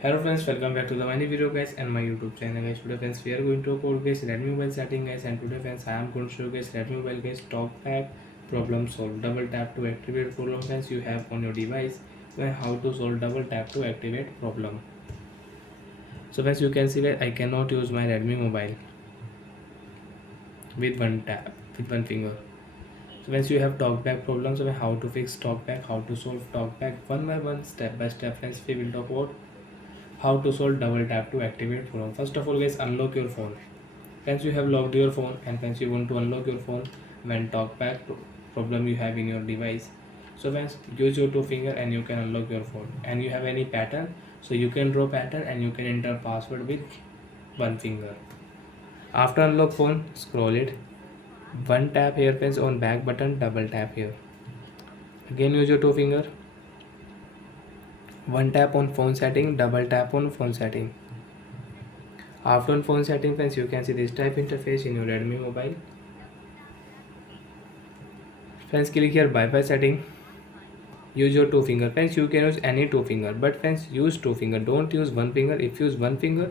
Hello friends, welcome back to the many video guys and my YouTube channel guys. Today friends we are going to upload guys Redmi mobile setting guys, and today friends I am going to show guys Redmi mobile guys talk back problem solve. Double tap to activate problem guys you have on your device. When how to solve double tap to activate problem. So friends you can see that I cannot use my Redmi mobile with one tap with one finger. So once you have talkback problems, so how to fix talkback, how to solve talkback one by one, step by step. Friends, we will talk about how to solve double tap to activate problem. First of all, guys, unlock your phone. Once you have locked your phone and once you want to unlock your phone when talkback problem you have in your device. So once use your two finger and you can unlock your phone. And you have any pattern, so you can draw pattern and you can enter password with one finger. After unlock phone, scroll it. One tap here friends on back button, double tap here. Again use your two finger. One tap on phone setting, double tap on phone setting. After on phone setting friends, you can see this type interface in your Redmi mobile. Friends, click here Wi-Fi setting. Use your two finger. Friends, you can use any two finger, but friends use two finger. Don't use one finger. If you use one finger,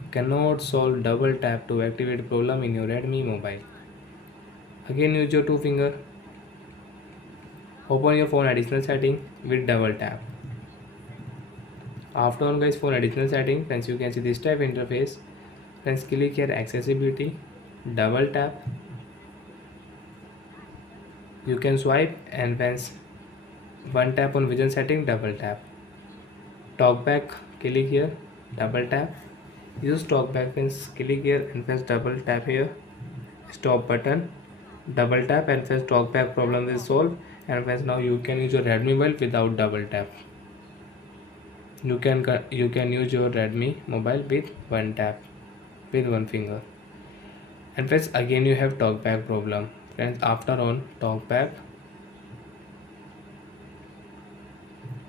you cannot solve double tap to activate problem in your Redmi mobile. Again use your two finger. Open your phone additional setting with double tap. After on guys phone additional setting, friends you can see this type interface. Friends click here accessibility, double tap. You can swipe and friends one tap on vision setting, double tap. Talkback, click here, double tap. Use talkback, friends click here and friends double tap here. Stop button, double tap and friends talkback problem is solved. And friends now you can use your Redmi mobile without double tap. You can use your Redmi mobile with one tap, with one finger. And friends again you have talkback problem. Friends after on talkback,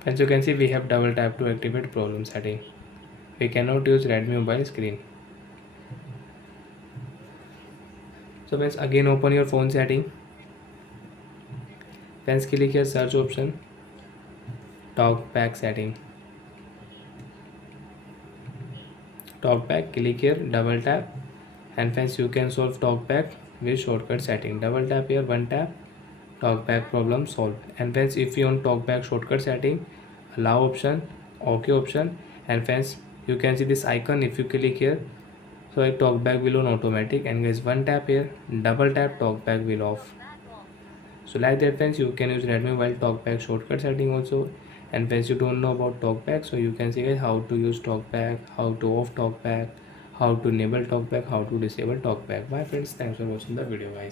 as you can see we have double tap to activate problem setting. We cannot use Redmi mobile screen. So friends again open your phone setting. Friends click here search option, talkback setting. Talkback, click here, double tap, and friends you can solve talkback with shortcut setting. Double tap here, one tap, talkback problem solved. And friends if you on talkback shortcut setting, allow option, OK option, and friends you can see this icon. If you click here, so a talkback will on automatic, and guys one tap here, double tap, talkback will off. So like that friends you can use Redmi while talkback shortcut setting also. And friends you don't know about talkback, so you can see guys how to use talkback, how to off talkback, how to enable talkback, how to disable talkback. Bye friends, thanks for watching the video guys.